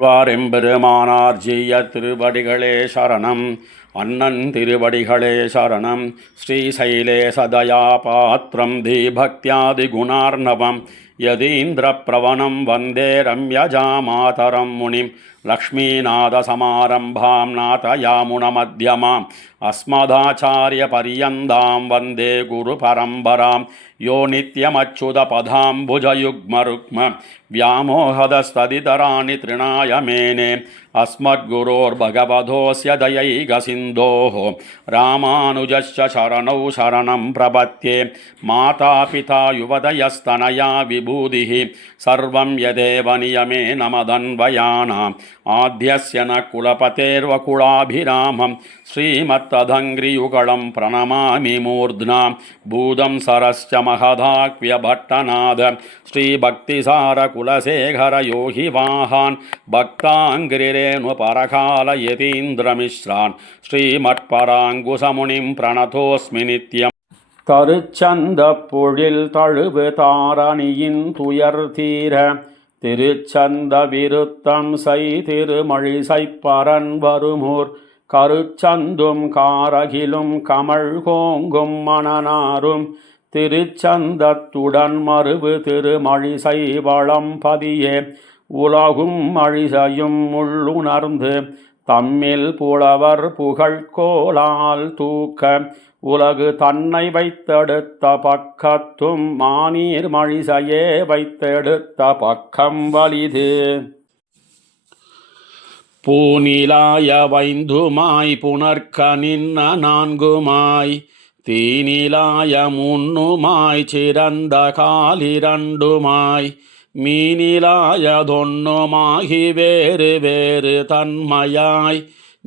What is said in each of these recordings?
வாரெம்பெருமானார் ஜீய திருவடிகளே சரணம். அண்ணன் திருவடிகளே சரணம். ஸ்ரீசைலே சதயா பாத்திரம் தீபக்தியாதி குணார்ணவம் யதீந்திர பிரவணம் வந்தே ரம்யஜா மாதரம் முனிம் லக்ஷ்மீநாத சமாரம்பாம் நாதயாமுனமத்யமாம் அஸ்மதாச்சாரிய பரியந்தாம் வந்தே குரு பரம்பராம் யோ நித்யமச்சுத பதாம்புஜயுக்மருக்ம व्यामोहदस्तदितराणि तृणाय मेने अस्मद्गुरोर्भगवतोऽस्य दयैकसिन्धोः रामानुजस्य शरणौ शरणं प्रपद्ये मातापिता युवतयस्तनया विभूतिः सर्वं यदेव नियमेन मदन्वयानाम् आद्यस्य न कुलपतेर्वकुलाभिरामं श्रीमत्तदङ्घ्रियुगलं प्रणमामि मूर्ध्ना भूतं सरश्च महदाक्व्यभट्टनाद श्रीभक्तिसार कुलशेखर योगी वाहान् भक्ताङ्घ्रिरेणु परकाल यतीन्द्रमिश्रान् श्रीमत्पराङ्कुशमुनिं प्रणतोऽस्मि नित्यम् தருச்சந்தப் பொழில் தழுவு தாரணியின் துயர் தீர திருச்சந்த விருத்தம் செய் திருமழிசைப்பரன் வருமூர் கருச்சந்தும் காரகிலும் கமழ் கோங்கும் மணனாரும் திருச்சந்தத்துடன் மருவு திருமழிசை வளம் பதியே உலகும் மழிசையும் உள்ளுணர்ந்து தம்மில் புலவர் புகழ்கோலால் தூக்க உலகு தன்னை வைத்தெடுத்த பக்கத்தும் மானீர் மழிசையே வைத்தெடுத்த பக்கம் வலிது. பூநிலாய வைந்துமாய் புனர்க்க நின்ன நான்குமாய் தீநிலாய முன்னுமாய் சிறந்த காலிரண்டுமாய் மீனிலாயதொன்னுமாகி வேறு வேறு தன்மையாய்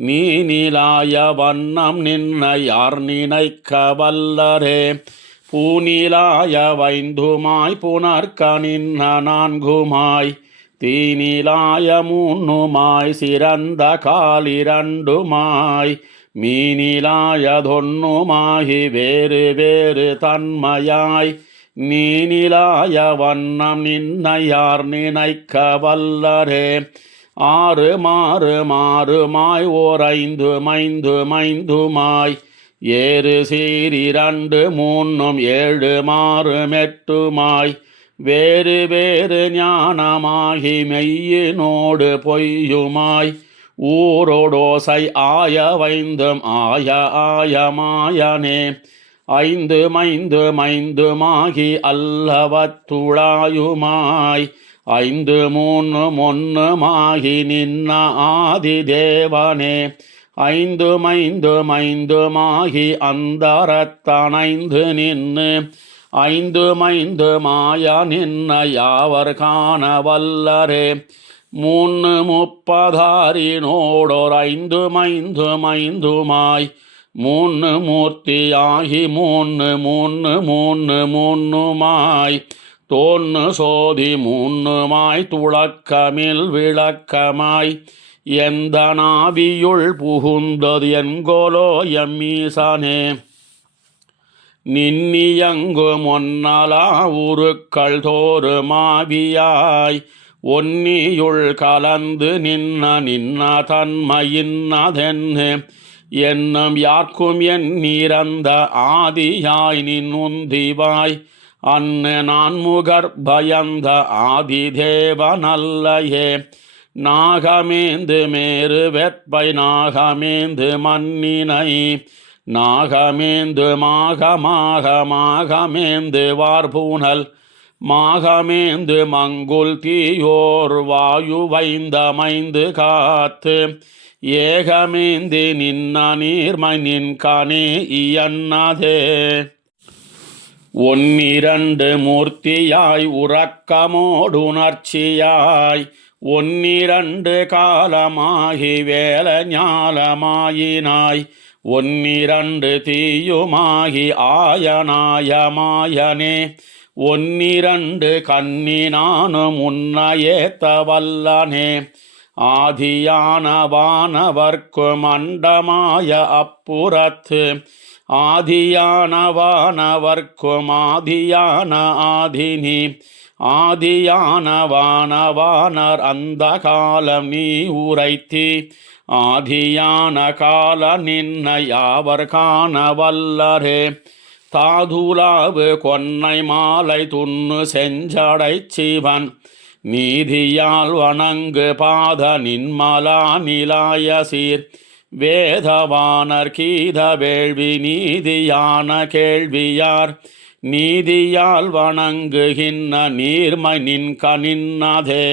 நீநிலாய வண்ணம் நின்ன யார் நினைக்க வல்லரே. பூநிலாய வைந்துமாய் புனர்க்க நின்ன நான்குமாய் தீநிலாய முன்னுமாய் சிறந்த காலிரண்டுமாய் மீனிலாயதொன்னுமாகி வேறு வேறு தன்மையாய் நீநிலாய வண்ணம் நின்ன யார் நினைக்க வல்லரே. ஆறு மாறு மாறுமாய் ஓர் ஐந்து மைந்து மைந்துமாய் ஏறு சீரிரண்டு மூன்னும் ஏழு மாறு மெட்டுமாய் வேறு வேறு ஞானமாகி மெய்யினோடு பொய்யுமாய் ஊரோடோசை ஆய வைந்தும் ஆய ஆயமாயனே. ஐந்து மைந்து மைந்துமாகி அல்லவத்துழாயுமாய் ஐந்து மூன்று மொன்னுமாகி நின்ன ஆதிதேவனே. ஐந்து மைந்து மைந்துமாகி அந்தரத்தனைந்து நின்று ஐந்து மைந்து மாய நின்ன யாவர் காண வல்லரே. மூன்று முப்பதாரினோடோர் ஐந்து மைந்து மைந்துமாய் மூன்று மூர்த்தியாகி மூன்று மூன்று மூன்று மூன்றுமாய் தோன்னு சோதி மூன்றுமாய் துளக்கமில் விளக்கமாய் எந்த நாவியுள் புகுந்தது என்கொலோ எம்மீசனே. நின்னியங்கு மொன்னலா உருக்கள் தோறு மாவியாய் ஒன்னியுள் கலந்து நின்ன தன்மையின்னதென்னு என்னும் யார்க்கும் என் நிறந்த ஆதியாய் நின்னுந்திவாய் அன்னு நான்முகர் பயந்த ஆதிதேவனல்லையே. நாகமேந்து மேரு வெற்பை நாகமேந்து மன்னினை நாகமேந்து மாகமாக மாகமேந்து வார்பூனல் மாகமேந்து மங்குல் தீயோர் வாயு வைந்தமைந்து காத்து ஏகமேந்தி நின்ன நீர்மை நின் கனே இயன்னதே. ஒன்னிரண்டு மூர்த்தியாய் உறக்கமோடுணர்ச்சியாய் ஒன்னிரண்டு காலமாகி வேல ஞாலமாயினாய் ஒன்னிரண்டு தீயுமாகி ஆயனாயமாயனே. ஒன்னிரண்டு கண்ணினானும் உன்னையேத்த வல்லனே. ஆதியான வானவர்க்கும் அண்டமாய அப்புறத்து ஆதியான வானவர்க்கும் ஆதியான ஆதினி ஆதியான வானவானர் அந்த காலம் நீ உரைத்தி ஆதியான கால நின்ன யாவர் காண வல்லரே. தாதுலாவு கொன்னை மாலை துண்ணு செஞ்சடை சிவன் நீதியால் வணங்கு பாத நின்மலா நிலாய சீர் வேதவானர் கீத வேள்வி நீதியான கேள்வியார் நீதியால் வணங்குகின்ற நீர்மை நின்கனின்னதே.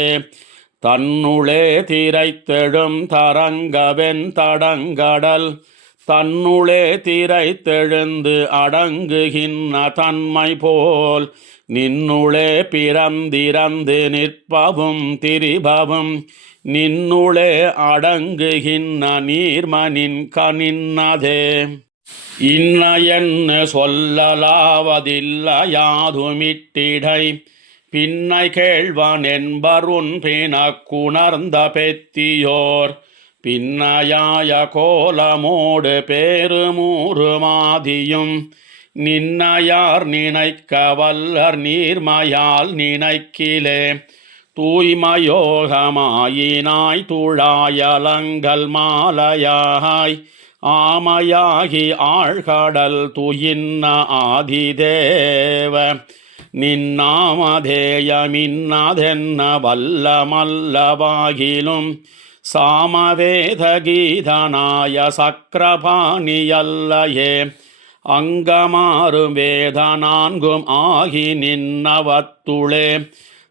தன்னுளே திரைத்தெழும் தரங்கவென் தடங்கடல் தன்னுளே திரைத்தெழுந்து அடங்குகின்ற தன்மை போல் நின்னுளே பிறந்திறந்து நிற்பவும் திரிபவும் நின்னுளே அடங்குகின்ற நீர்மனின் கனின்னதே. இன்ன என்ன சொல்லலாவதில்லையாதுமிட்டிடை பின்னை கேள்வன் என்பருன் பிணக்குணர்ந்த பெத்தியோர் பின்னையாய கோலமோடு பேருமூறு மாதியும் நின்னையார் நினைக்க வல்லர் நீர்மையால் நினைக்கிலே. தூய்மையோகமாயினாய் துழாயலங்கள் மாலையாய் ஆமையாகி ஆழ்கடல் துயின்ன ஆதிதேவ நின்னாமதேயமின்னதென்ன வல்லமல்லவாகிலும் சாமவேத கீதனாய சக்கரபாணியல்லையே. அங்கமாறும் வேத நான்கும் ஆகி நின்னவத்துளே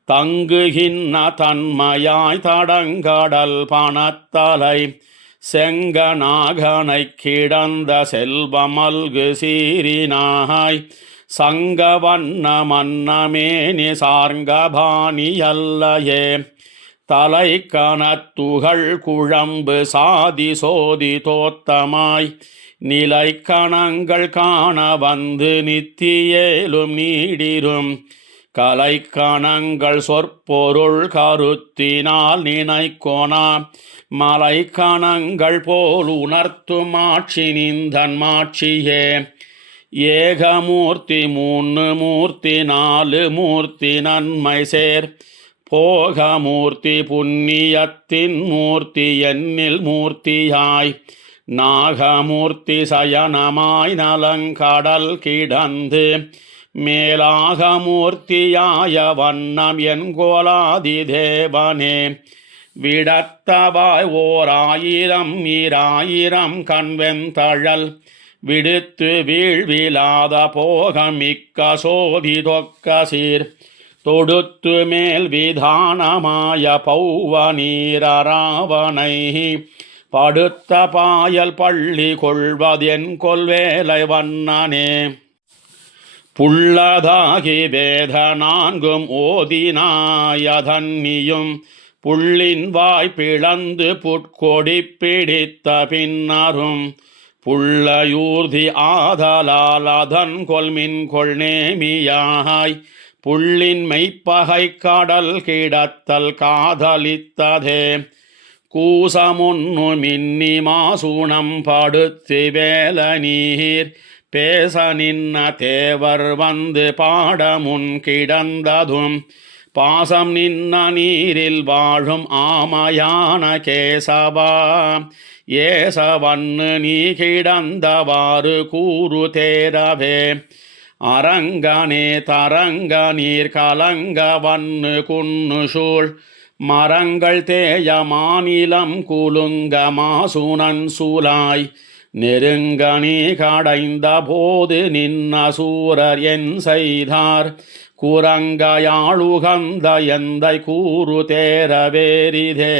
தங்குகின்ற தன்மையாய் தடங்கடல் பணத்தலை செங்கநாகனை கிடந்த செல்வமல்கு சீரினாய் சங்கவண்ண மன்னமேனி சார்ங்கபாணியல்லையே. தலை கணத்துகள் குழம்பு சாதி சோதி தோத்தமாய் நிலை கணங்கள் காண வந்து நித்தியேலும் நீடிரும் கலை கணங்கள் சொற்பொருள் கருத்தினால் நினைக்கோனா மலை கணங்கள் போல் உணர்த்தும் ஆட்சி நிந்தன் மாட்சியே. ஏகமூர்த்தி மூன்று மூர்த்தி நாலு மூர்த்தி நன்மை சேர் போகமூர்த்தி புண்ணியத்தின் மூர்த்தி எண்ணில் மூர்த்தியாய் நாகமூர்த்தி சயனமாய் நலங்கடல் கிடந்து மேலாக மூர்த்தியாய வண்ணம் என் கோலாதி தேவனே. விடத்தவாய் ஓர் ஆயிரம் ஈராயிரம் கண்வெந்தழல் விடுத்து வீழ்விலாத போகம் மிக்க சோதி தொக்க சீர் தொடுத்து மேல் விதானமாய பௌவ நீராவனை படுத்த பாயல் பள்ளி கொள்வதென் கொல்வேலை வண்ணனே. புள்ளதாகி வேத நான்கும் ஓதினாயதன்னியும் புள்ளின் வாய் பிளந்து புட்கொடி பிடித்த பின்னரும் புள்ளையூர்தி ஆதலால் அதன் கொள்மின் கொள் நேமியாய் புள்ளின் மெய்ப்பகை கடல் கிடத்தல் காதலித்ததே. கூசமுன்னு மின்னி மாசூனம் படுத்து வேல நீர் பேச நின்ன தேவர் வந்து பாடமுன் கிடந்ததும் பாசம் நின்ன நீரில் வாழும் ஆமையான கேசவா ஏசவன்னு நீ கிடந்தவாறு கூறு தேரவே. அரங்கனே தரங்க நீர் கலங்க வன்னு குன்னு சூழ் மரங்கள் தேய மாநிலம் குலுங்க மாசுனன் சூலாய் நெருங்கனி கடைந்த போது நின்ன சூரர் என் செய்தார் குரங்கையாளுகந்த எந்தை கூறு தேரவேரிதே.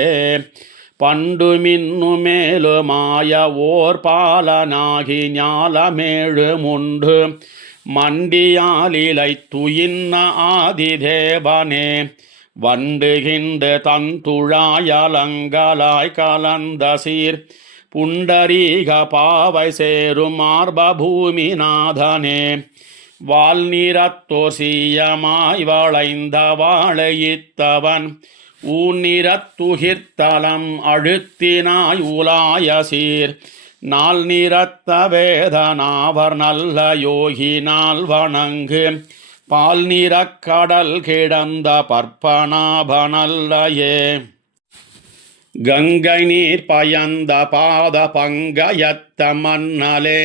பண்டு மின்னு மேலுமாய ஓர் பாலனாகி ஞாலமேழு முண்டு மண்டியாலிலை துயின்ன ஆதிதேவனே. வண்டுகின்ற தந்துழாயலங்கலாய் கலந்த சீர் புண்டரீக பாவை சேரும் மார்பூமிநாதனே. வால்நிறத்தோர் சீயமாய் வளைந்த வாழையித்தவன் ஊநிறத்துகிர்த்தலம் அழுத்தினாய் உலாய சீர் நாள் நிறத்த வேதனாவர் நல்ல யோகினால் வணங்கு பால் நிறக் கடல் கிடந்த பற்பனாபனல்லையே. கங்கை நீர் பயந்த பாத பங்கயத்த மன்னலே,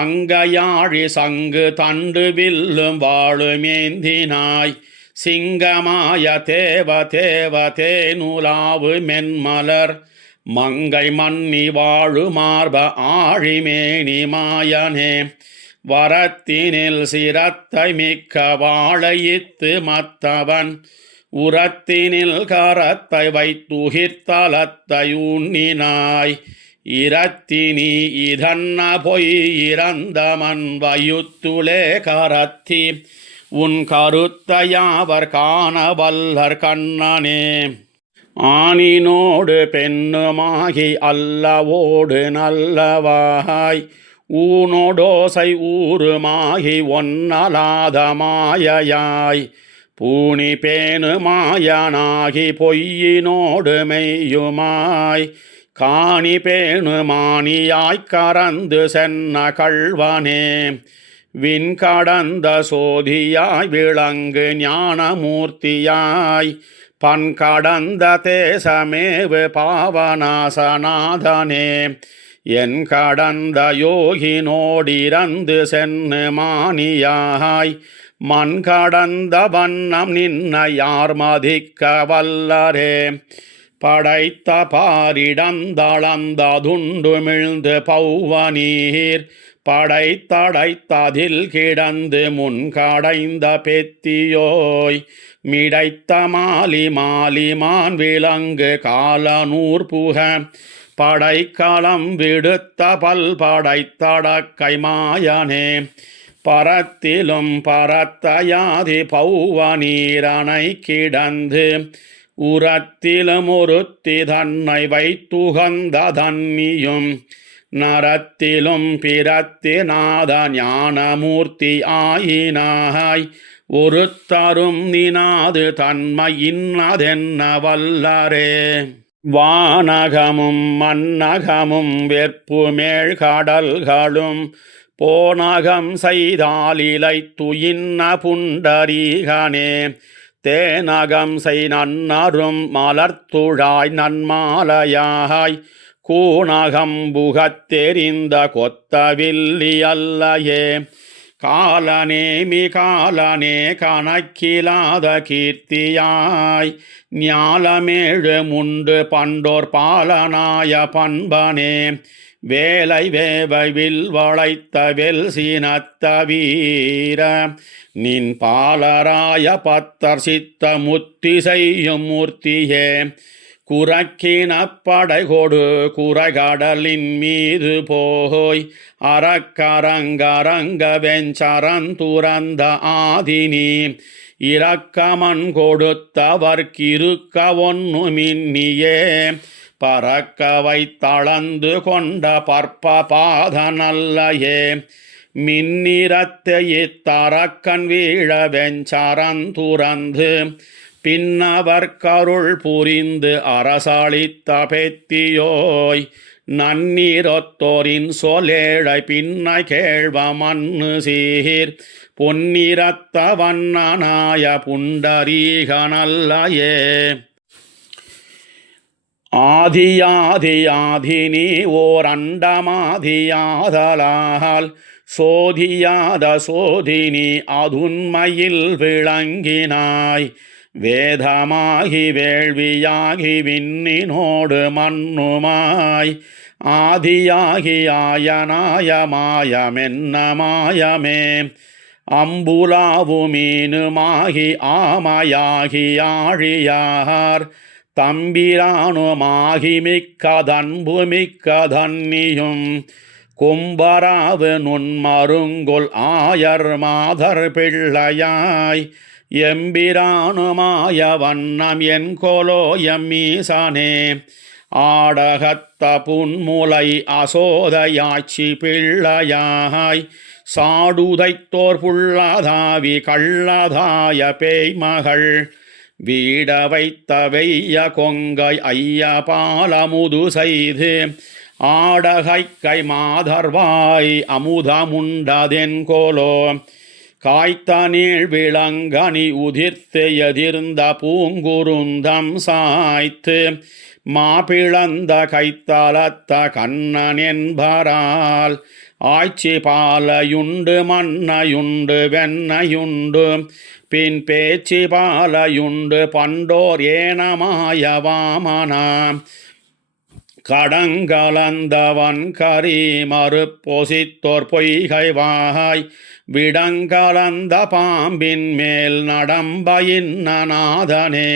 அங்கையாழி சங்கு தண்டு வில்லும் வாழுமேந்தினாய், சிங்கமாய தேவ தேவ தேனுலாவு மென்மலர், மங்கை மன்னி வாழு மார்ப ஆழிமேனி மாயனே, வரத்தினில் சிரத்தை மிக்க வாழையித்து மத்தவன், உரத்தினில் கரத்தை வைத்துகிர்த்தலத்தை உண்ணினாய், இரத்தினி இதன்ன பொய் இறந்தமன் வயுத்துளே கரத்தி, உன் கருத்தையாவர் காண வல்லர் கண்ணனே. ஆணினோடு பெண்ணுமாகி அல்லவோடு நல்லவாய், ஊனோடோசை ஊருமாகி ஒன்னலாத மாயையாய், பூணி பேணு மாயனாகி பொய்யினோடு மெய்யுமாய், காணி பேணு மானியாய்க் கறந்து சென்ன கள்வனே, விண்கடந்த சோதியாய் விளங்கு ஞானமூர்த்தியாய், பண்கடந்த தேசமேவு பாவநாசநாதனே, என் கடந்த யோகினோடிறந்து சென்னு மானியாய், மண் கடந்த வண்ணம் நின்ன யார் மதிக்க வல்லரே, படைத்த பாரிடந்தளந்ததுண்டுமிழ்ந்து பௌவநீர், படைத்தடைத்ததில் கிடந்து முன்கடைந்த பெத்தியோய், மிடைத்த மாலி மாலிமான் விலங்கு காலநூர் புக, படைக்கலம் விடுத்த பல் படைத்தடக்கை மாயனே, பரத்திலும் பரத்தயாதி பௌவநீரனை கிடந்து, உரத்திலும் ஒருத்தி தன்னை வைத்துகந்த தன்னியும், நரத்திலும் பிரத்திநாத ஞானமூர்த்தி ஆயினாய், ஒருத்தரும் நினாது தன்மை இன்னதென்ன வல்லரே. வானகமும் மன்னகமும் வெற்புமேழ் கடல்களும், போனகம் செய்தாலிலை துயின்ன புண்டரீகனே, தேனகம் செய் நன்னரும் மலர்த்துழாய் நன்மாலையாய், கூனகம் புகத்தெறிந்த கொத்தவில்லி அல்லையே, காலநேமி காலனே கணக்கிலாத கீர்த்தியாய், ஞாலமேழு முண்டு பண்டோர் பாலனாய பண்பனே, வேலை வேவை வில் வளைத்த வெல் சீனத்த வீர, நின் பாலராய பத்தர் சித்த முத்தி செய்யும் மூர்த்தியே, குறக்கின படைகொடு குறகடலின் மீது போய், அறக்கரங்கரங்க வெஞ்சரந்துரந்த ஆதினி, இரக்கமன் கொடுத்தவர்க்கிருக்க ஒன்னுமின்னியே, பறக்க வைத்தளந்து கொண்ட பற்ப பாத நல்லையே, மின்னிறத்தை இத்தரக்கன் வீழ வெஞ்சரந்துரந்து, பின்னவர் கருள் புரிந்து அரசளித்த பெத்தியோய், நன்னீரொத்தோரின் சொலேழை பின்னை கேழ்வ மண்ணு சீர், பொன்னிறத்த வண்ணனாய புண்டரீக நல்லையே. ஆதியாதியாதினி ஓர் அண்டமாதியாதலால், சோதியாத சோதினி அதுண்மையில் விளங்கினாய், வேதமாகி வேள்வியாகி விண்ணினோடு மண்ணுமாய், ஆதியாகி ஆயனாய மாயமென்ன மாயமே, அம்புலாவு மீனுமாகி ஆமையாகி ஆழியார், தம்பிரானுமாகி மிக்க தன்பு மிக்க தன்னியும், கும்பராவு நுண்மருங்கொல் ஆயர் மாதர் பிள்ளையாய், எம்பிரானுமாய வண்ணம் என் கொலோ எம்மீசனே, ஆடகத்த புன்முலை அசோதையாட்சி பிள்ளையாய், சாடுதைத்தோர் புள்ளதாவி கள்ளதாய பேய்மகள், வீட வைத்த வெய்ய கொங்கை ஐய பாலமுது செய்து, ஆடகைக்கை மாதர்வாய் அமுதமுண்டதென் கோலோ, காய்த்த நீள் விளங்கனி உதிர்த்து எதிர்ந்த பூங்குருந்தம் சாய்த்து மாபிளந்த கைத்தலத்த கண்ணன் என்பரால் ஆய்ச்சி பாலையுண்டு மன்னையுண்டு வெண்ணையுண்டு பின் பேச்சு பாலையுண்டு பண்டோர் ஏனமாய வாமனாம் கடங்கலந்தவன் கரி மறுப்பொசித்தோர் பொய்கை வாய் விடங்கலந்த பாம்பின் மேல் நடம்பையின் நாதனே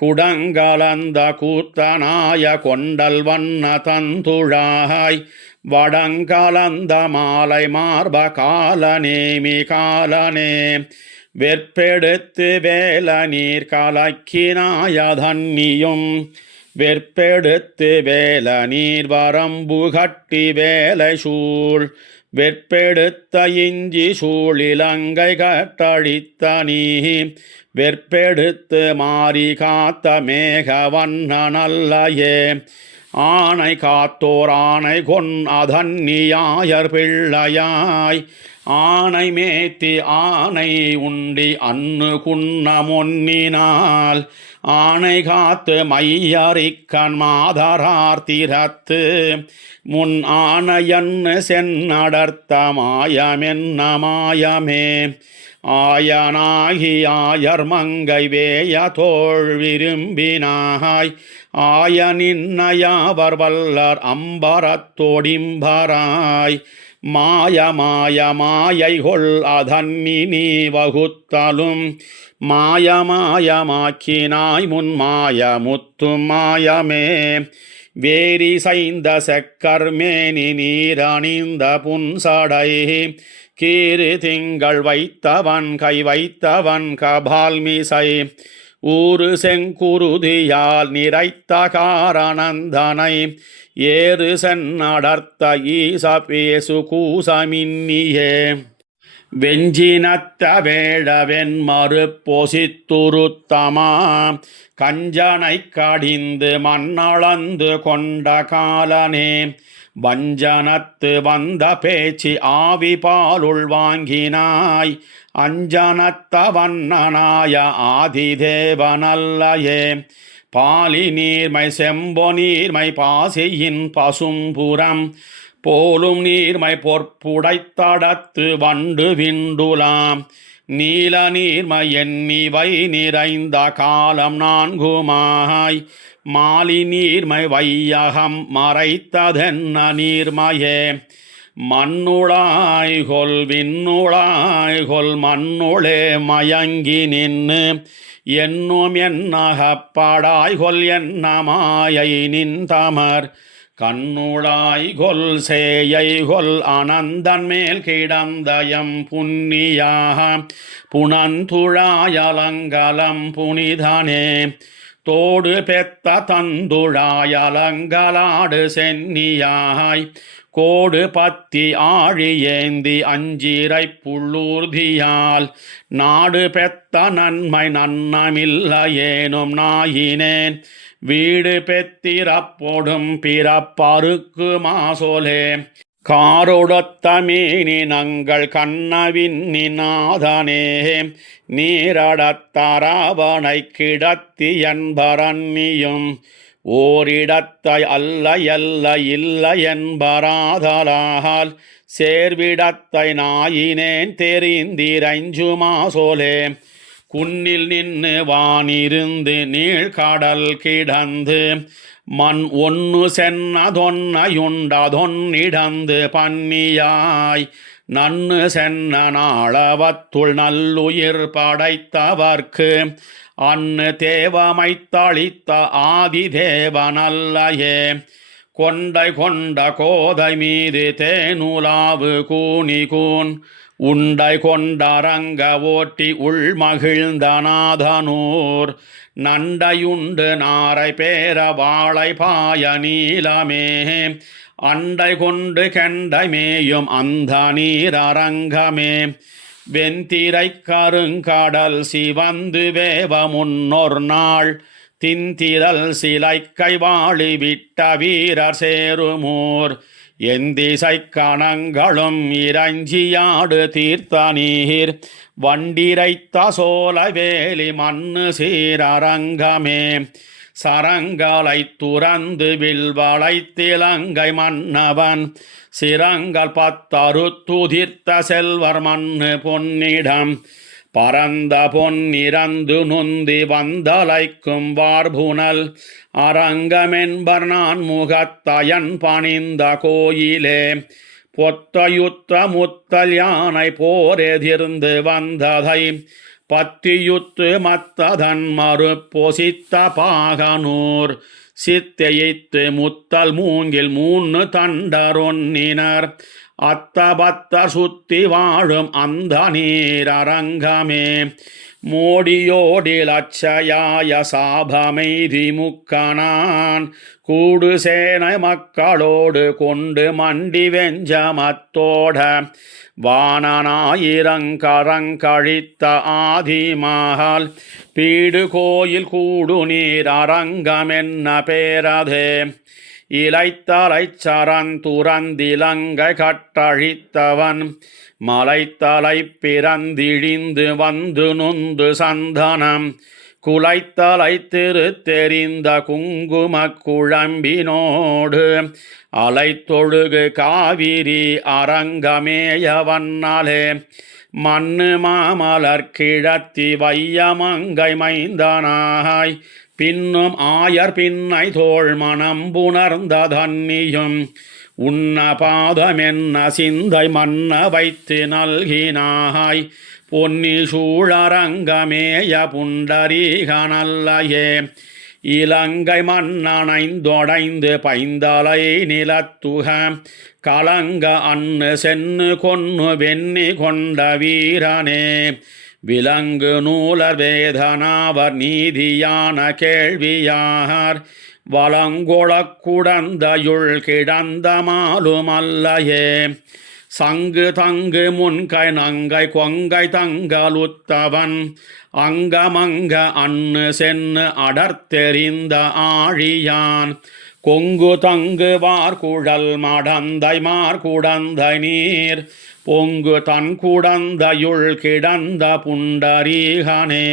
குடங்கலந்த கூத்தனாய கொண்டல் வண்ண தந்துழாய் வடங்கலந்த மாலை மார்ப காலநேமி காலனே வெற்பெடுத்து வேல நீர் கலக்கினாய தன்னியும் வெற்பெடுத்து வேல நீர் வரம்பு கட்டி வேலை சூழ் வெற்பெடுத்த இஞ்சி சூழிலங்கை கட்டழித்த நீ வெற்பெடுத்து மாறி காத்த மேக வண்ண நல்லையே ஆனை காத்தோர் ஆனை கொன் அதன்னியாயர் பிள்ளையாய் ஆனை மேத்தி ஆனை உண்டி அன்னு குன்னமொன்னினால் ஆனை காத்து மையறிக்கண் மாதரார் திறத்து முன் ஆனையன்னு சென்னடர்த்த மாயமென்ன மாயமே ஆயனாகி ஆயர் மங்கை வேய தோள் விரும்பினாய் ஆய நின்னையாவர் வல்லர் அம்பரத்தோடிம்பராய் மாய மாய மாயைகொள் அதன்னி நீ வகுத்தலும் மாய மாயமாக்கினாய் முன் மாய முத்தும் மாயமே வேரி சைந்த செக்கர்மேனி நீரணிந்த புன்சடை கீறு திங்கள் வைத்தவன் கை வைத்தவன் கபால் மீசை ஊறு செங்குருதியால் நிறைத்த காரணந்தனை ஏறு சென்னடர்த்த ஈச பேசு கூசமின்னியே வெஞ்சினத்த வேழவென் மறுப்பொசித்துருத்தமா கஞ்சனை கடிந்து மண்ணளந்து கொண்ட காலனே வஞ்சனத்து வந்த பேச்சு ஆவி பாலுள் வாங்கினாய் அஞ்சனத்த வண்ணனாய ஆதிதேவனல்லையே பாலி நீர்மை செம்பொ நீர்மை பாசியின் பசும்புறம் போலும் நீர்மை பொற்புடைத்தடத்து வண்டு விண்டுலாம் நீல நீர்மை எண்ணிவை நிறைந்த காலம் நான்குமாய் மாலி நீர்மை வையகம் மறைத்ததென்ன நீர்மையே மண்ணுளாய்கொல் விண்ணுளாய்கொல் மண்ணுளே மயங்கி நின்று என்னும் என்னகப்படாய்கொல் என்ன மாயை நின்றமர் கண்ணுளாய்கொல் சேயைகொல் அனந்தன் மேல் கிடந்தயம் புண்ணியாக புனந்துழாயலங்கலம் புனிதனே தோடு பெத்த தந்துழாயலங்கலாடு சென்னியாய் கோடு பத்தி ஆழியேந்தி அஞ்சிரை புள்ளூர்தியால் நாடு பெத்த நன்மை நன்னமில்லையேனும் நாயினேன் வீடு பெத்திரப்பொடும் பிறப்பருக்கு மாசோலே காரொடொத்த மீனினங்கள் கண்ணவின்னி நாதனே நீரடத்தராவனை கிடத்தி என்பரன்னியும் ஓரிடத்தை அல்ல எல்ல இல்லை என்பராதலால் சேர்விடத்தை நாயினேன் தெரிந்திரைஞ்சுமாசோலே குன்னில் நின்று வானிருந்து நீழ்கடல் கிடந்து மண் ஒன்னு சென்னதொன்னையுண்டதொன்னிடந்து பன்னியாய் நன்னு சென்ன நாளவத்துள் நல்லுயிர் படைத்தவர்க்கு அன்னு தேவமைத்தளித்த ஆதிதேவனல்லையே கொண்டை கொண்ட கோதை மீது தேனுலாவு கூனி கூன் உண்டை கொண்டரங்க ஓட்டி உள்மகிழ்ந்த நாதனூர் நண்டையுண்டு நாரை பேர வாழை பாய நீலமே அண்டை கொண்டு கெண்டை மேயும் அந்த நீரரங்கமே வெண்திரை கருங்கடல் சிவந்து வேவ முன்னொரு நாள் திந்திரல் சிலை கைவாளி விட்ட வீரர் சேருமூர் எந்திசை கணங்களும் இறைஞ்சியாடு தீர்த்த நீர் வண்டிரைத்த சோலை வேலி மண்ணு சீரரங்கமே சரங்களை துறந்து வில்வளை திலங்கை மன்னவன் சிரங்கள் பத்தறுத்துதிர்த்த செல்வர் மண்ணு பொன்னிடம் பரந்த பொன்னிறந்து நொந்தி வந்தலைக்கும் வார்புனல் அரங்கமென்பர் நான் முகத்தயன் பணிந்த கோயிலே பொத்தயுத்த முத்தல் யானை போரெதிர்ந்து வந்ததை பத்தியுத்து மத்ததன் மறுப்பொசித்த பாகனூர் சித்தையித்து முத்தல் மூங்கில் மூன்னு தண்டரொன்னினர் அத்தபத்த சுத்தி வாழும் அந்த நீர் அரங்கமே மோடியோடி லட்சயாய சாபமெய்தி முக்கனான் கூடு சேனை மக்களோடு கொண்டு மண்டி வெஞ்சமத்தோட வானனாயிரங்கரங்கழித்த ஆதிமகால் பீடு கோயில் கூடு நீர் அரங்கமென்ன பேரதே இலைத்தலை சரந்துரந்திலங்கை கட்டழித்தவன் மலைத்தலை பிறந்திழிந்து வந்து நொந்து சந்தனம் குலைத்தலை தெரிந்த குங்கும குழம்பினோடு அலைத்தொழுகு காவிரி அரங்கமேயவன்னாலே மண்ணு மாமலர் கிழத்தி வையமங்கை மைந்தனாய் பின்னும் ஆயர் பின்னை தோள் மனம் புணர்ந்த தன்னியும் உன்ன பாதமென்ன சிந்தை மன்ன வைத்து நல்கினாய் பொன்னி சூழரங்கமேய புண்டரீகனல்லையே இலங்கை மன்னனைந்தொடைந்து பைந்தலை நிலத்துக கலங்க அன்னு சென்னு கொன்னு வெண்ணி கொண்ட வீரனே விலங்கு நூலர் வேதனாவர் நீதியான கேள்வியார் வலங்கொளக் குடந்தையுள் கிடந்த மாலுமல்லையே சங்கு தங்கு முன்கை நங்கை கொங்கை தங்கலுத்தவன் அங்கமங்க அன்னு சென்னு அடர்த்தெறிந்த ஆழியான் கொங்கு தங்கு வார்குழல் மடந்தை மார்குடந்தை நீர் பொங்கு தன் குடந்தையுள் கிடந்த புண்டரீகனே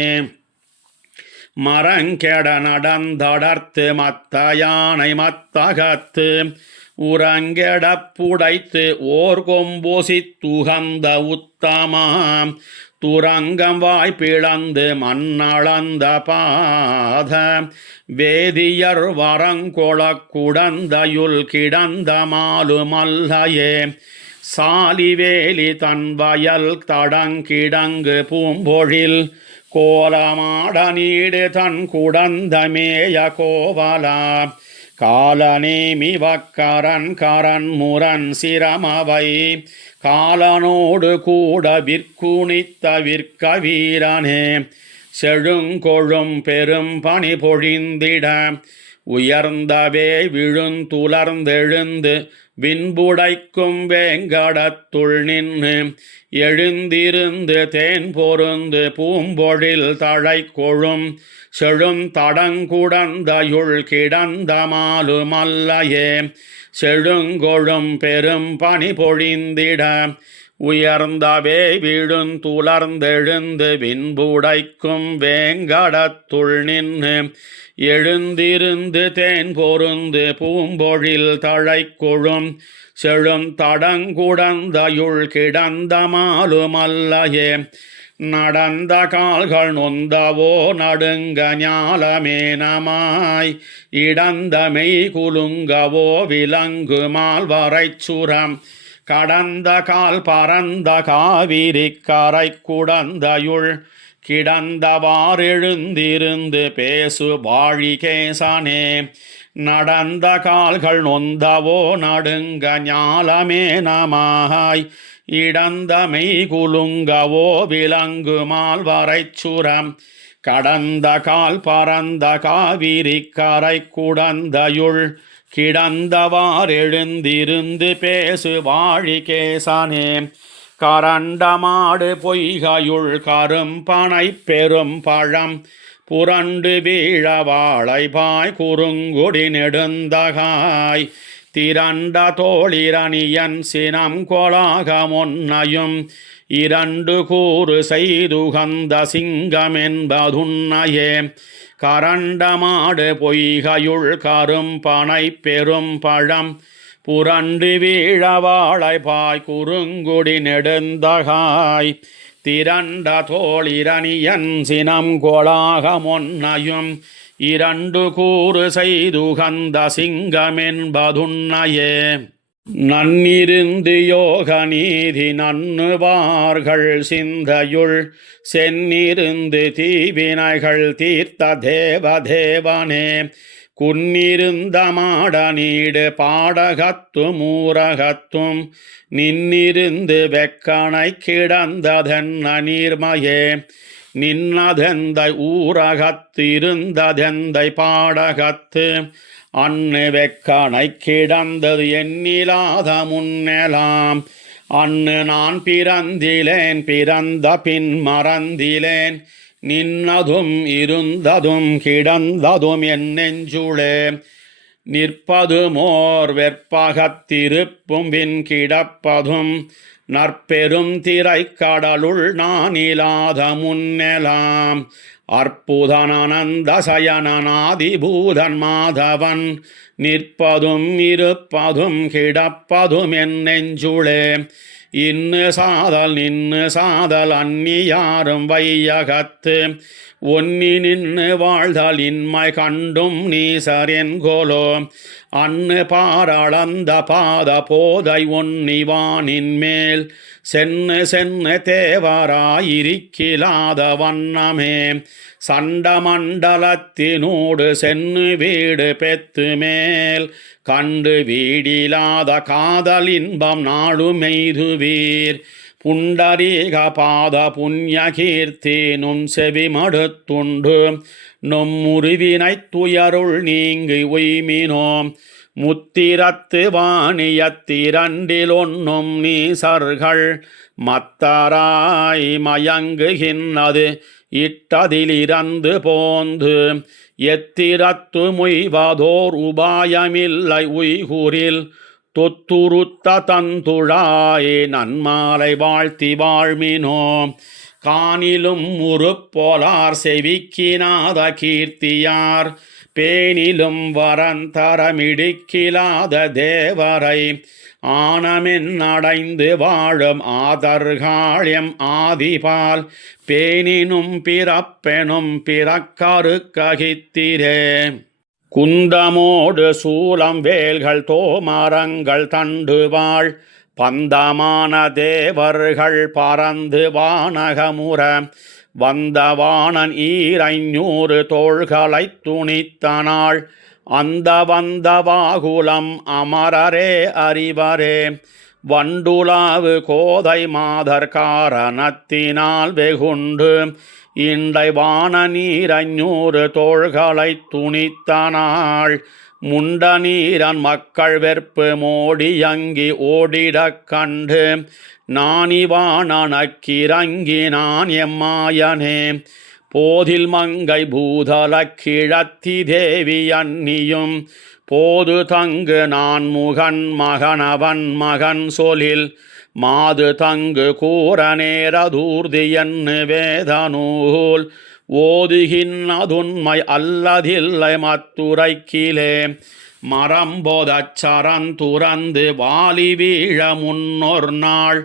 மரங்கெட நடந்தடர்த்து மத்த யானை மத்தகத்து உரங்கெடப் புடைத்து ஓர் கொம்பொசித்துகந்த உத்தமாம் துரங்கம் வாய்ப்பிழந்து மண்ணளந்த பாத வேதியர் வரங்கொளக் குடந்தையுள் கிடந்த மாலுமல்லையே சாலிவேலி தன் வயல் தடங்கிடங்கு பூம்பொழில் கோலமாட நீடு தன் குடந்தமேய கோவலா காலநேமி வக்கரன் கரன் முரண் சிரமவை காலனோடு கூட விற்குணித்த விற்க வீரனே செழுங்கொழும் பெரும் பனி பொழிந்திட உயர்ந்தவே விழுந்துலர்ந்தெழுந்து விண்புடைக்கும் வேங்கடத்துள் நின்று எழுந்திருந்து தேன் பொருந்து பூம்பொழில் தழை கொழும் செழும் தடங்குடந்தையுள் கிடந்த மாலுமல்லையே செழுங்கொழும் பெரும் பனி பொழிந்திட உயர்ந்தவே விழுந்துலர்ந்தெழுந்து விண்புடைக்கும் வேங்கடத்துள் நின்று எழுந்திருந்து தேன் பொருந்து பூம்பொழில் தழை கொழும் செழும் தடங்குடந்தையுள் கிடந்த மாலுமல்லையே நடந்த கால்கள் நொந்தவோ நடுங்க ஞாலமேனமாய் இடந்தமை குலுங்கவோ விலங்கு மால்வரைச் சுரம் கடந்த கால் பரந்த காவிரி கரை குடந்தையுள் கிடந்தவாறெழுந்திருந்து பேசு வாழிகேசனே நடந்த கால்கள் நொந்தவோ நடுங்க ஞாலமேனமாய் இடந்தமை குலுங்கவோ விலங்கு மால்வரைச் சுரம் கடந்த கால் பரந்த காவிரி கரை குடந்தையுள் கிடந்தவாறெழுந்திருந்து பேசு வாழிகேசனே கரண்டமாடு பொய்கையுள் கரும்பனை பெரும் பழம் புரண்டு வீழ வாழைபாய் குறுங்குடி நெடுந்தகாய் திரண்ட தோழிரணியன் சினம் கொளாக மொன்னையும் இரண்டு கூறு செய்துகந்த சிங்கமென்பதுன்னையே கரண்டமாடு பொய்கையுள் கரும்பனை பெரும் பழம் புரண்டு வீழவாழை பாய் குறுங்குடி நெடுந்தகாய் திரண்ட தோழிரணியன் சினம் கொளாக மொன்னையும் இரண்டு கூறு செய்துகந்த சிங்கமென்பதுன்னையே நன்னிருந்து யோக நீதி நன்னுவார்கள் சிந்தையுள் சென்னிருந்து தீவினைகள் தீர்த்த தேவதேவனே குன்னிருந்த மாட நீடு பாடகத்தும் ஊரகத்தும் நின்னிருந்து வெக்கனை கிடந்ததென்ன நீர்மையே நின்னதெந்தை ஊரகத்திருந்ததெந்தை பாடகத்து அன்னு வெக்கனை கிடந்தது எண்ணிலாத முன்னெலாம் அன்னு நான் பிறந்திலேன் பிறந்த பின் மறந்திலேன் நின்னதும் இருந்ததும் கிடந்ததும் என் நெஞ்சுளே நிற்பதுமோர் வெற்பகத்திருப்பும் பின் கிடப்பதும் நற்பெரும் திரைக்கடலுள் நான் இலாத முன்னெலாம் அற்புதனந்த சயனநாதிபூதன் மாதவன் நிற்பதும் இருப்பதும் கிடப்பதும் என் நெஞ்சுளே இன்னு சாதல் நின்னு சாதல் அந்நியாரும் வையகத்து ஒன்னி நின்று வாழ்தல் இன்மை கண்டும் நீசரென்கோலோ அன்னு பாரளந்த பாத போதை ஒன்னிவானின் மேல் சென்னு சென்னு தேவராயிருக்கிலாத வண்ணமே சண்டமண்டலத்தினோடு சென்னு வீடு பெத்து மேல் கண்டு வீடிலாத காதல் இன்பம் நாடு மெய்துவீர் புண்டரீக பாத புண்ணிய கீர்த்தி நுண் செவி மடுத்துண்டு நொம்முருவினை துயருள் நீங்கி ஒய்மினோம் முத்திரத்து வாணியத்திரண்டிலொன்னும் நீசர்கள் மத்தராய் மயங்குகின்றது இட்டதிலிறந்து போந்து எத்திரத்து முய்வதோர் உபாயமில்லை உய்கூரில் தொத்துருத்த தந்துழாயே நன்மாலை வாழ்த்தி வாழ்மினோ காணிலும் முறுப்போலார் செவிக்கினாத கீர்த்தியார் பேணிலும் வரந்தரமிடிக்கிலாத தேவரை ஆனமென் அடைந்து வாழும் ஆதர்காழியம் ஆதிபால் பேணினும் பிறப்பெனும் பிறக்கருக்ககித்திரே குந்தமோடு சூலம் வேல்கள் தோமரங்கள் தண்டுவாள் பந்தமான தேவர்கள் பறந்து வானகமுற வந்தவாணன் 200 தோள்களை துணித்தனாள் அந்த வந்த வாகுலம் அமரரே அறிவரே வண்டுலாவு கோதை மாதர் காரணத்தினால் வெகுண்டு இண்டை வான 200 தோள்களை துணித்தனாள் முண்ட நீரன் மக்கள் வெற்பு மோடியங்கி ஓடிடக் கண்டு நானிவானனக்கிறங்கினான் எம்மாயனே போதில் மங்கை பூதல கிழத்தி தேவி அன்னியும் போது தங்கு நான் முகன் மகனவன் மகன் சொலில் மாது தங்கு கூற நேரதூர்தி என்று வேதநூல் ஓதுகின்றதுண்மை அல்லதில்லை மத்துரைக்கிலே மரம்போதச் சரந்துறந்து வாலி வீழ முன்னொரு நாள்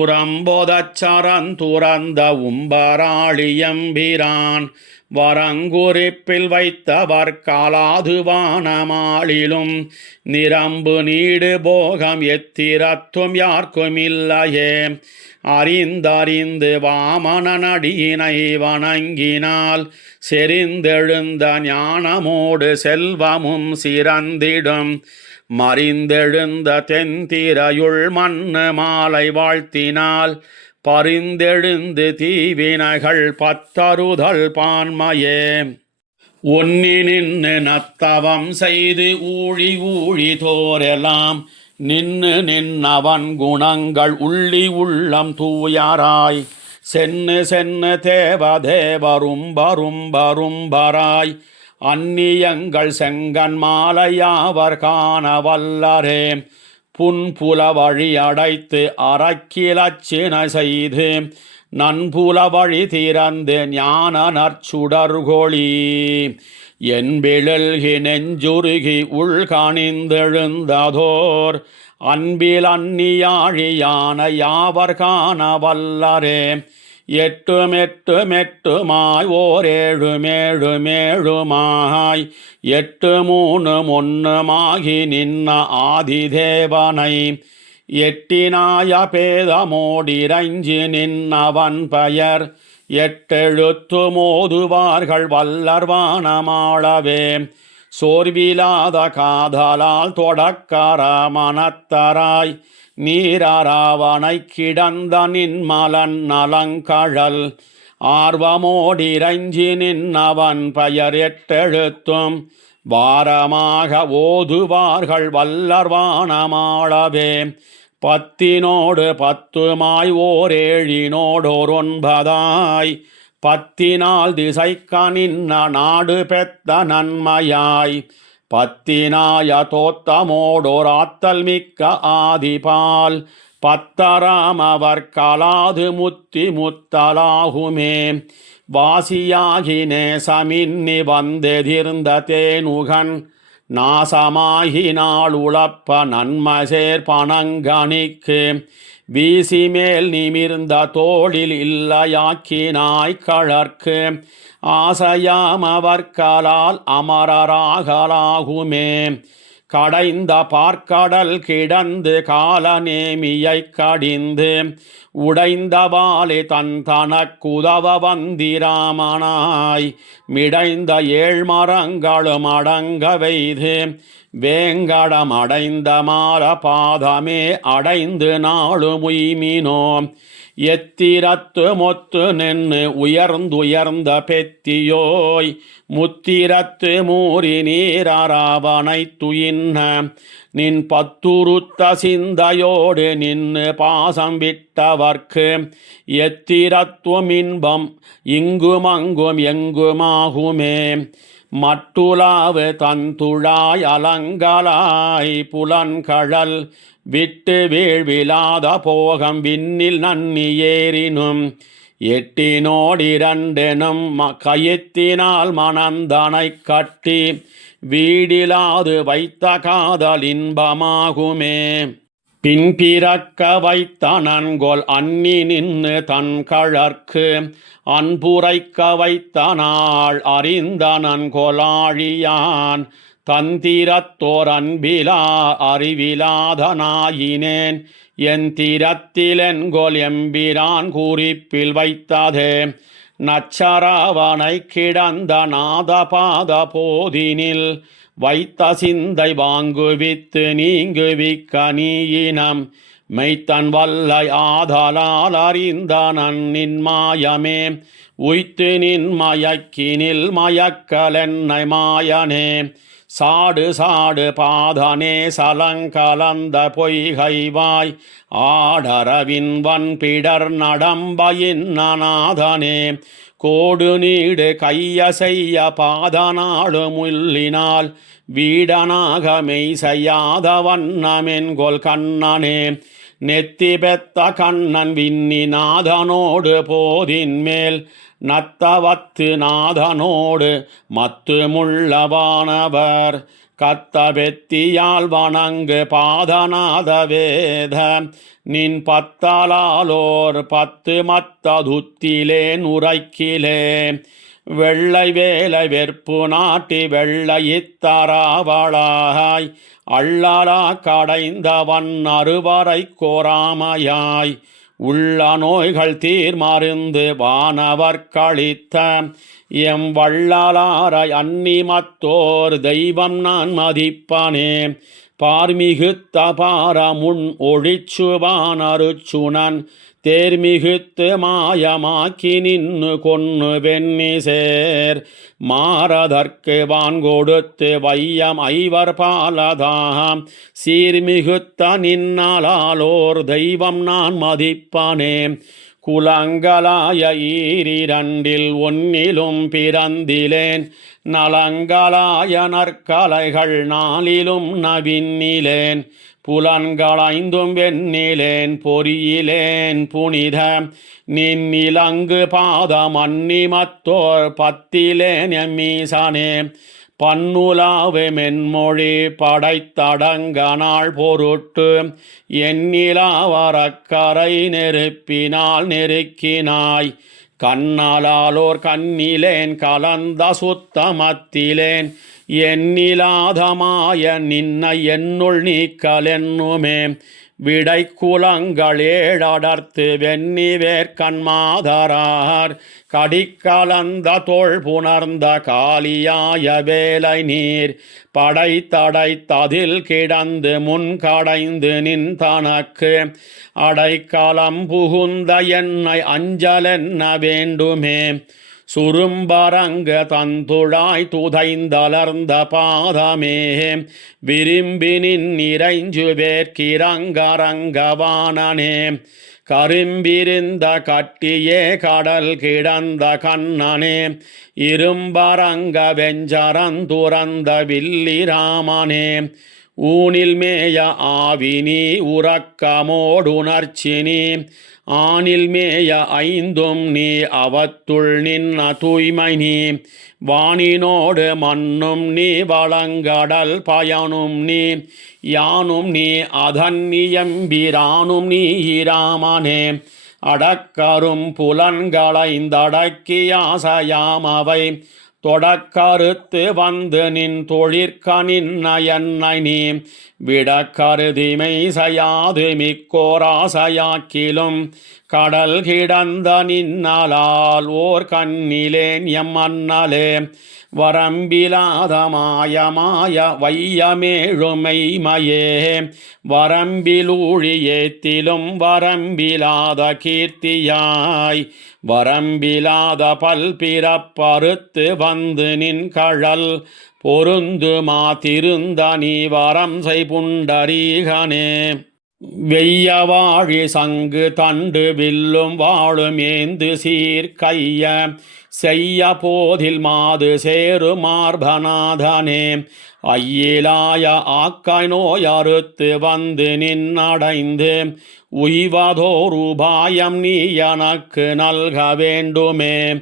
உரம்போதச் சரந்துறந்த உம்பராளியம்பிரான் வரங்குறிப்பில் வைத்தவர் காலாதுவானமாளிலும் நிரம்பு நீடு போகம் எத்திரத்தும் யார்க்கும் இல்லையே அறிந்தறிந்து வாமனடியினை வணங்கினால் செறிந்தெழுந்த ஞானமோடு செல்வமும் சிறந்திடும் மறிந்தெழுந்த தென்திரையுள் மண்ணு மாலை வாழ்த்தினால் பரிந்தெழுந்து தீவினைகள் பத்தருதல் பான்மையே ஒன்னி நின்று நத்தவம் செய்து ஊழி ஊழி தோரெல்லாம் நின்னு நின்னவன் குணங்கள் உள்ளி உள்ளம் தூயாராய் சென்னு சென்னு தேவதேவரும்பரும்பரும்பராய் அந்நியங்கள் செங்கன் மாலையாவர் காண வல்லரே. புன்புல வழி அடைத்து அறக்கிலச்சினை செய்து நன்புல வழி திறந்து ஞான நற்சுடர்கொளி என்பிழல்கி நெஞ்சுருகி உள்கணிந்தெழுந்ததோர் அன்பில் அந்நியாழியான யாவர் காண வல்லரே. எட்டுமெட்டுமெட்டுமாய் ஓர் ஏழுமேழுமேழுமாய் எட்டு மூணு ஒன்றுமாகி நின்ன ஆதிதேவனை எட்டினாய பேதமோடிரஞ்சி நின்னவன் பெயர் எட்டெழுத்து மோதுவார்கள் வல்லர்வானமாளவே. சோர்விலாத காதலால் தொடக்கர மனத்தராய் நீராவனை கிடந்த நின்மலன் நலங்கழல் ஆர்வமோடிரஞ்சி நின்னவன் பெயர் எட்டெழுத்தும் வாரமாக ஓதுவார்கள் வல்லர்வானமாளவே. பத்தினோடு பத்துமாய் ஓர் ஏழினோடோர் ஒன்பதாய் பத்தினால் திசைக்க நின்ன நாடு பெத்த நன்மையாய் பத்தினாய தோத்தமோடோர் ஆத்தல் மிக்க ஆதிபால் பத்தராமவர் கலாது முத்தி முத்தலாகுமே. வாசியாகி நேசமின்னி வந்தெதிர்ந்த தேனுகன் நாசமாகினாள் உழப்ப நன்மசேர் பணங்கணிக்கு வீசி மேல் நிமிர்ந்த தோளில் இல்லையாக்கினாய் கழற்கு ஆசையாமவர்கலால் அமரராகலாகுமே. கடைந்த பார்க்கடல் கிடந்து கால நேமியை கடிந்து உடைந்த வாலை தன் தனக்குதவ வந்திராமனாய் மிடைந்த ஏழ்மரங்களும் அடங்க வைது வேங்கடம் அடைந்த மாற பாதமே அடைந்து நாளு முய்மினோ. எத்திரத்து மொத்து நின்று உயர்ந்துயர்ந்த பெத்தியோய் முத்திரத்து மூறி நீராவனை துயின்ன நின் பத்துருத்த சிந்தையோடு நின்று பாசம் விட்டவர்க்கு எத்திரத்துவம் இன்பம் இங்குமங்கும் எங்குமாகுமே. மட்டுலாவு தந்துழாய் அலங்கலாய் புலன்கழல் விட்டு வீழ்விலாத போகம் விண்ணில் நன்னி ஏறினும் எட்டினோடிரண்டெனும் கயித்தினால் மணந்தனை கட்டி வீடிலாது வைத்த காதல் இன்பமாகுமே. பின்பிறக்க வைத்த நன்கொல் அன்னி நின்று தன் கழற்கு அன்புரைக்க வைத்த நாள் அறிந்த நன்கொலாழியான் தந்திரத்தோர் அன்பிலா அறிவிலாத நாயினேன் என் திறத்திலென்கொல் எம்பிரான் குறிப்பில் வைத்ததே. நச்சராவனை கிடந்த நாதபாத போதினில் வைத்த சிந்தை வாங்குவித்து நீங்குவிக்க நீயினம் மெய்த்தன் வல்லை ஆதலால் அறிந்த நன்னின் மாயமே. உய்த்து நின் மயக்கினில் மயக்கலென்னை மாயனே. சாடு சாடு பாதனே சலங்கலந்த பொய்கைவாய் ஆடரவின் வன்பிடர் நடம்பையின் நாதனே. கோடு நீடு கைய செய்ய பாதநாடு முள்ளினால் வீடனாக மெய் செய்யாத வண்ணமென்கொல் கண்ணனே. நெத்தி பெத்த கண்ணன் விண்ணி நாதனோடு போதின் மேல் நத்தவத்து நாதனோடு மத்து முள்ளவானவர் கத்த பெத்தியால் வணங்கு பாதநாத வேத நின் பத்தலாலோர் பத்து மத்ததுத்திலேன் உரைக்கிலே. வெள்ளை வேலை வெற்பு நாட்டி வெள்ளையித்தராவளாய் அள்ளலா கடைந்தவன் அறுவரை கோராமையாய் உள்ள நோய்கள் தீர்மருந்து வானவர் கழித்த எம் வள்ளலாரை அன்னிமத்தோர் தெய்வம் நான் மதிப்பனே. பார்மிகுத்த பாரமுன் ஒழிச்சுவானருச்சுனன் தேர்மிகுத்து மாயமாக்கி நின்னு கொன்னு வெண்ணிசேர் மாறதற்கு வான் கொடுத்து வையம் ஐவர் பாலதாம் சீர்மிகுத்த நின்னாலோர் தெய்வம் நான் மதிப்பனே. குலங்களாய ஈரிரண்டில் ஒன்னிலும் பிறந்திலேன் நலங்களாய நற்கலைகள் நாளிலும் நவின்னிலேன் புலன்களைந்தும் வெண்ணிலேன் பொறியிலேன் புனித நின்னிலங்கு பாதம் அன்னிமத்தோர் பத்திலேன் எம்மீசனே பன்னுலாவு மென்மொழி படைத்தடங்க நாள் பொருட்டு எண்ணிலாவரக்கரை நெருப்பினால் நெருக்கினாய் கண்ணலாலோர் கண்ணிலேன் கலந்த சுத்தமத்திலேன் எண்ணிலாதமாய நின்ன என்னுள் நீக்கலென்னுமே விடை குலங்களேழடர்த்து வெண்ணிவேற் கண்மாதரார் கடிக்கலந்த தோள் புணர்ந்த காலியாய வேலை நீர் படைத்தடைத்ததில் கிடந்து முன்கடைந்து நின் தனக்கு அடைக்கலம் புகுந்த என்னை அஞ்சலென்ன வேண்டுமே சுரும்பரங்க தந்துழாய் துதைந்தலர்ந்த பாதமே விரும்பினின் நிறைஞ்சு வேற்கிறங்கரங்கவானனே கரும்பிருந்த கட்டியே கடல் கிடந்த கண்ணனே இரும்பரங்க வெஞ்சரந்துறந்த வில்லிராமனே ஊனில் மேய ஆவினி உறக்கமோடுணர்ச்சினி ஆனில் மேய ஐந்தும் நீ அவத்துள் நின்ன தூய்மை நீ வானினோடு மண்ணும் நீ வளங்கடல் பயனும் நீ யானும் நீ அதன் நியம்பிரானும் நீ இராமனே அடக்கரும் புலன்களைந்தடக்கியாசையாமவை தொடக்கருத்து வந்து நின் தொழிற்கனின்ன என்னை நீ விடக்கருதிமை செய்யாது மிக்கோராசையாக்கிலும் கடல் கிடந்த நின்னலால் ஓர் கண்ணிலேன் எம்மன்னலே வரம்பிலாத மாய வையமேழுமைமையே வரம்பிலூழி ஏத்திலும் வரம்பிலாத கீர்த்தியாய் வரம்பிலாத பல்பிறப்பறுத்து வந்து நின் கழல் பொருந்து மாத்திருந்த நீ வரம் செய் புண்டரீகனே வெய்யவாழி சங்கு தண்டு வில்லும் வாழும் ஏந்து சீர்கைய செய்ய போதில் மாது சேரு மார்பநாதனே ஐயிலாய ஆக்காய் நோயறுத்து வந்து நின்னடைந்து உய்வதோருபாயம் நீ எனக்கு நல்க வேண்டுமே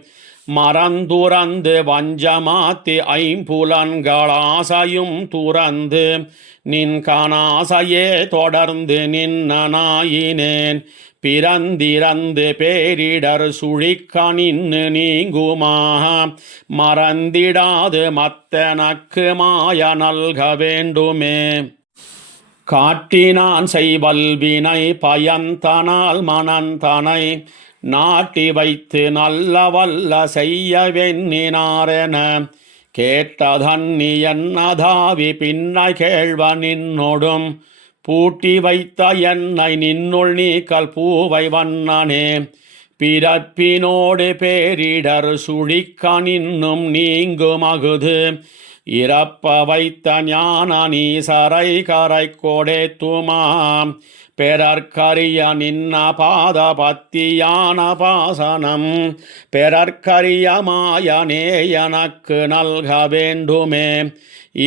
மறந்துறந்து வஞ்சமாத்தி ஐம்புலன்களாசையும் துறந்து நின் கனாசையே தொடர்ந்து நின்னனாயினேன் பிறந்திறந்து பேரிடர் சுழிக்க நின்னு நீங்குமா மறந்திடாது மத்தனக்கு மாய நல்க வேண்டுமே காட்டினான் செய்வல்வினை பயந்தனால் மனந்தனை நாட்டி வைத்து நல்ல வல்ல செய்ய வெண்ணினாரென கேட்டதன்னி என்னதாவி பின்னை கேள்வ நின்னொடும் பூட்டி வைத்த என்னை நின்னுள் நீக்கல் பூவை வண்ணனே பிறப்பினோடு பேரிடர் சுழிக்க நின்னும் நீங்கும் அகுது இறப்ப வைத்த ஞான நீசரை கரை கொடேத்துமாம் பெறற்கரிய நின்ன பாத பத்தியான பாசனம் பெறற்கரிய மாயனே எனக்கு நல்க வேண்டுமே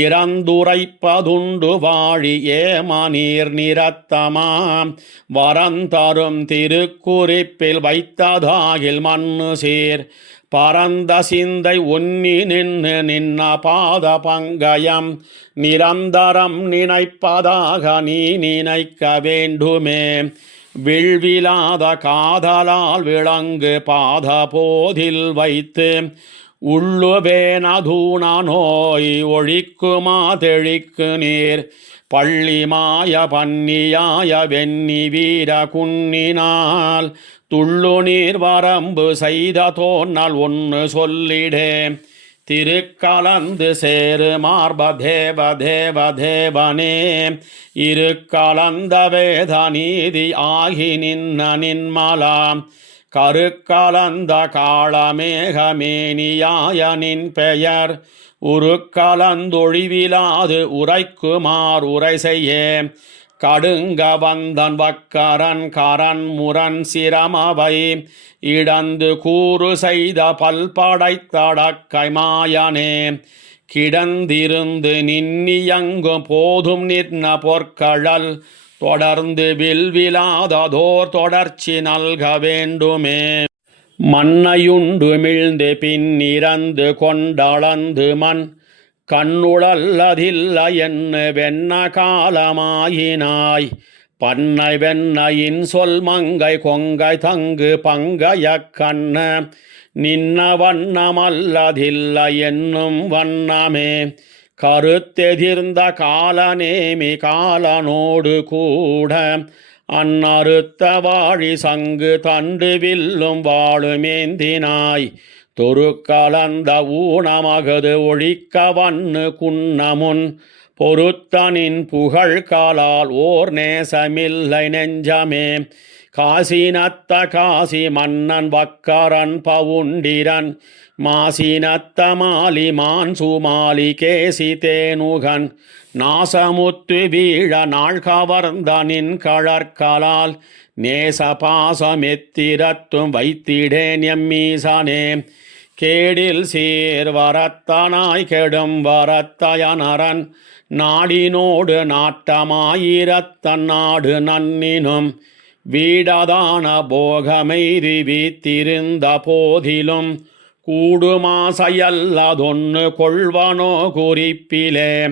இறந்துரைப்பதுண்டு வாழி ஏமநீர் நிறத்தமாம் வரந்தரும் திருக்குறிப்பில் வைத்ததாகில் மண்ணு சீர் பரந்த சிந்தை உன்னி நின்று நின்ன பாத பங்கயம் நிரந்தரம் நினைப்பதாக நீ நினைக்க வேண்டுமே விழ்விலாத காதலால் விளங்கு பாத போதில் வைத்து உள்ளுவேனதூன நோய் ஒழிக்குமா தெழிக்கு நீர் பள்ளிமாய பன்னியாய வெண்ணி வீர குன்னினால் துள்ளு நீர் வரம்பு செய்த தோன்னல் ஒன்று சொல்லிடே திருக்கலந்து சேரு மார்ப தேவ தேவ தேவனே இரு கலந்த வேத நீதி ஆகி நின்ன நின்மலாம் கருக்கலந்த காளமேகமேனியாய நின் பெயர் உருக்கலந்தொழிவிலாது உரைக்குமார் உரை செய்ய கடுங்க வந்தன் வக்கரன் கரன் முரண் சிரமவை இடந்து கூறு செய்த பல்படைத்தடக்கை மாயனே கிடந்திருந்து நின்னியங்கும் போதும் நிற்ன பொற்கழல் தொடர்ந்து வில்விலாததோர் தொடர்ச்சி நல்க வேண்டுமே. மண்ணையுண்டு மிழ்ந்து பின்னிறந்து கொண்டளந்து மண் கண்ணுழல்லதில்ல என்று வெண்ண காலமாயினாய் பண்ணை வெண்ணையின் சொல் மங்கை கொங்கை தங்கு பங்கைய கண்ண நின்ன வண்ணமல்லதில்ல என்னும் வண்ணமே கருத்தெதிர்ந்த காலநேமி காலனோடு கூட அன்னறுத்த வாழி சங்கு தண்டு வில்லும் வாழுமேந்தினாய் தொரு கலந்த ஊனமகது ஒழிக்க வண்ணு குன்னமுன் பொருத்தனின் புகழ் காலால் ஓர் நேசமில்லை நெஞ்சமே காசினத்த காசி மன்னன் வக்கரன் பவுண்டிரன் மாசினத்த மாலி மான் சுமாலி கேசி தேனுகன் நாசமுத்து வீழ நாள் கவர்ந்த நின் கழற்களால் நேச பாசமெத்திரத்தும் வைத்திடேன் எம்மீசனே கேடில் சீர் வரத்தனாய் கெடும் வரத்தயனரன் நாடினோடு நாட்டமாயிரத்தன் நாடு நன்னினும் வீடதான போகமெய்தி வீத்திருந்த போதிலும் கூடுமாசையல்லதொன்னு கொள்வனோ குறிப்பிலே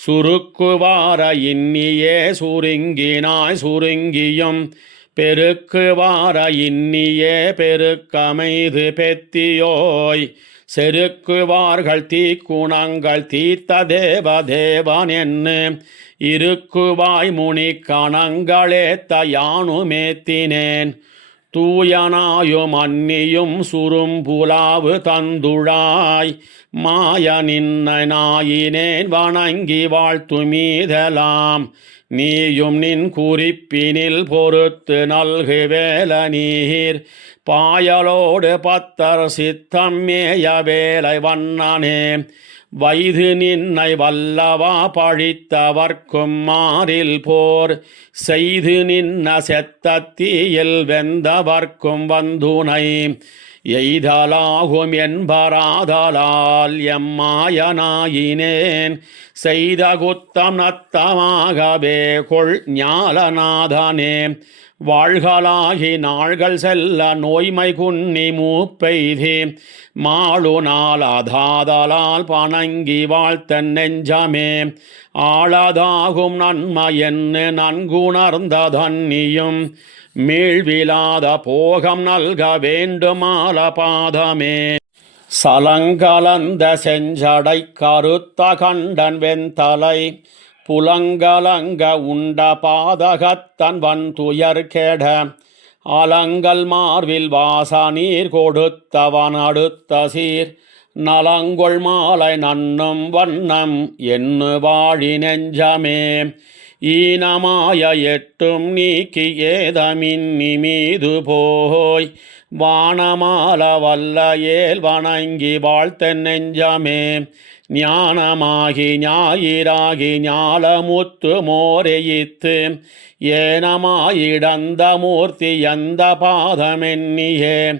சுருக்குவார இன்னியே சுருங்கினாய் சுருங்கியும் பெருக்குவார இன்னியே பெருக்கமைது பெத்தியோய் செருக்குவார்கள் தீக்குணங்கள் தீர்த்த தேவ தேவன் என்று இருக்குவாய் முனி கணங்களேத்த யானுமேத்தினேன் தூயனாயும் அன்னியும் சுரும்புலாவு தந்துழாய் மாய நின்னை நாயினேன் வணங்கி வாழ்த்துமீதலாம் நீயும் நின் குறிப்பினில் பொறுத்து நல்கு வேல நீர் பாயலோடு பத்தர் சித்தம் மேய வேலை வண்ணனே வைது நின்னை வல்லவா பழித்தவர்க்கும் மாறில் போர் செய்து நின்ன செத்தத்தீயில் வெந்தவர்க்கும் வந்துனை எய்தலாகும் என்பராதலால் எம்மாயனாயினேன் செய்த குத்தம் நத்தமாகவே கொள் ஞாலநாதனே வாழ்களாகி நாள்கள் செல்ல நோய்மை குன்னி மூப்பெய்தி மாழு நாள் அதாதலால் பணங்கி வாழ்த்தன் நெஞ்சமே ஆளதாகும் நன்மை என்று நன்குணர்ந்த தன்னியும் மீழ்விலாத போகம் நல்க வேண்டுமால பாதமே சலங்கலந்த செஞ்சடை கருத்த கண்டன் வெண்தலை புலங்கலங்க உண்ட பாதகத்தன் வன்துயர் கெட அலங்கல் மார்வில் வாச நீர் கொடுத்தவன் அடுத்த சீர் நலங்கொள் மாலை நன்னும் வண்ணம் என்னு வாழி நெஞ்சமே ஈனமாய எட்டும் நீக்கி ஏதமின்னி மீது போய் வானமால வல்ல ஏல் வணங்கி வாழ்த்தென் நெஞ்சமே ஞானமாகி ஞாயிறாகி ஞாலமுத்து மோரையித்து ஏனமாயிடந்த மூர்த்தி எந்த பாதமென்னியே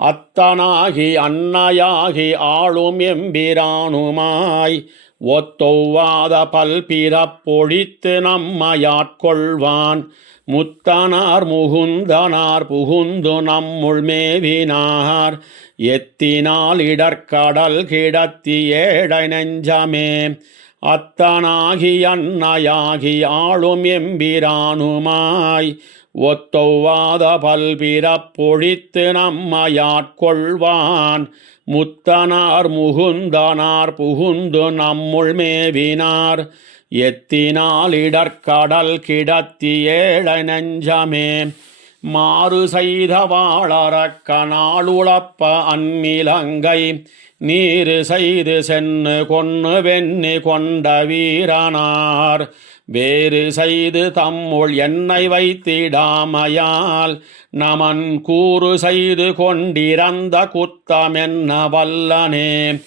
அத்தனாகி அன்னையாகி ஆளும் எம்பிரானுமாய் ஒத்தொவ்வாத பல்பிறப்பொழித்து நம்மையாட்கொள்வான் முத்தனார் முகுந்தனார் புகுந்து நம்முள் மேவினார் எத்தினால் இடர்கடல் கிடத்தி ஏழை நெஞ்சமே அத்தனாகி அன்னையாகி ஆளும் எம்பிரானுமாய் ஒத்தொவ்வாத பல்பிறப்பொழித்து நம்மையாட்கொள்வான் முத்தனார் முகுந்தனார் புகுந்து நம்முள் மேவினார் எத்தினால் இடர்கடல் கிடத்தி ஏழை நெஞ்சமே மாறு செய்த வாழறக்க நாளுளப்ப அந்நிலங்கை நீரு செய்து சென்னு கொன்னு வெண்ணி கொண்ட வீரனார் வேறு செய்து தம்முள் என்னை வைத்திடாமையால் நமன் கூறு செய்து கொண்டிறந்த குத்தமென்ன வல்லனே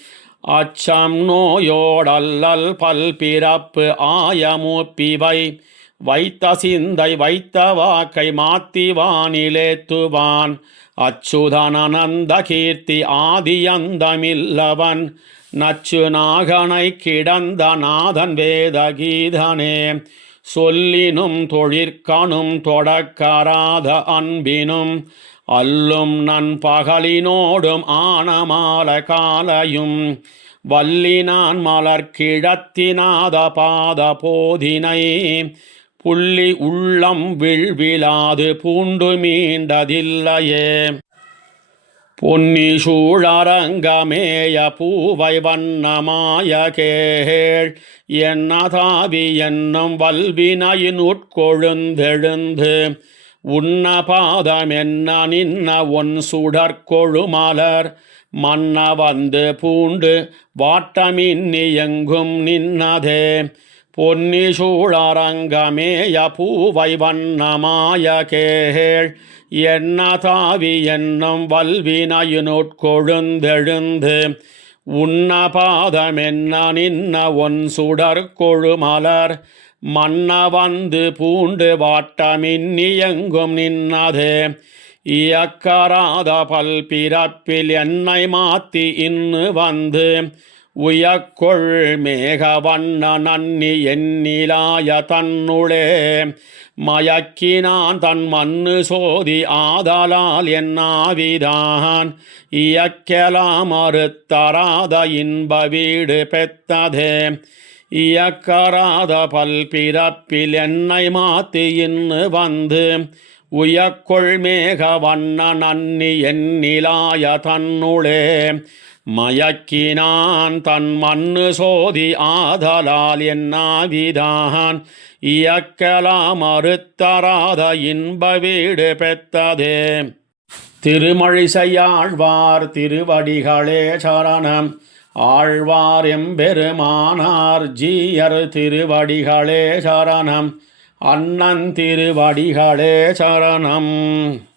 அச்சம் நோயோடல்லல் பல்பிறப்பு ஆயமூப்பிவை வைத்த சிந்தை வைத்த வாக்கை மாத்தி வானிலேத்துவான் அச்சுதனந்த கீர்த்தி ஆதியந்தமில்லவன் நச்சு நாகனை கிடந்த நாதன் வேதகீதனே சொல்லினும் தொழிற்கணும் தொடக்கராத அன்பினும் அல்லும் நன்பகலினோடும் ஆனமால காலையும் வல்லினான் மலர்கிழத்தினாத பாத போதினை புள்ளி உள்ளம் விழ்விலாது பூண்டு மீண்டதில்லையே பொன்னி சூழரங்கமேய பூவை வண்ணமாய கேள் என்ன தாவி என்னும் வல்வினையின் உட்கொழுந்தெழுந்து உன்ன பாதம் என்ன நின்ன ஒன் சுடற்கொழுமலர் மன்ன வந்து பூண்டு வாட்டமின்னி எங்கும் நின்னதே பொன்னி சூழரங்கமேய பூவை வண்ணமாய கேள் என்ன தாவி என்னும் வல்வினையினுட்கொழுந்தெழுந்து உன்ன பாதம் என்ன நின்ன ஒன் சுடற்கொழுமலர் மன்ன வந்து பூண்டு வாட்டமின்னி எங்கும் நின்னதே இயக்கராத பல்பிறப்பில் என்னை மாத்தி இன்னு வந்து உயக்கொள் மேக வண்ண நன்னி எண்ணிலாய தன்னுளே மயக்கினான் தன் மண்ணு சோதி ஆதலால் என்னாவிதான் இயக்கலாம் அறுத்தராத இன்ப வீடு பெத்ததே இயக்கராத பல்பிறப்பில் என்னை மாத்தி இன்னு வந்து உயக்கொள் மேக வண்ண நன்னி எண்ணிலாய தன்னுளே மயக்கினான் தன் மண்ணு சோதி ஆதலால் என்னாவிதான் இயக்கலாம் அறுத்தராத இன்ப வீடு பெத்ததே திருமழிசையாழ்வார் திருவடிகளே சரணம் ஆழ்வார் எம்பெருமானார் ஜீயர் திருவடிகளே சரணம் அண்ணன் திருவடிகளே சரணம்.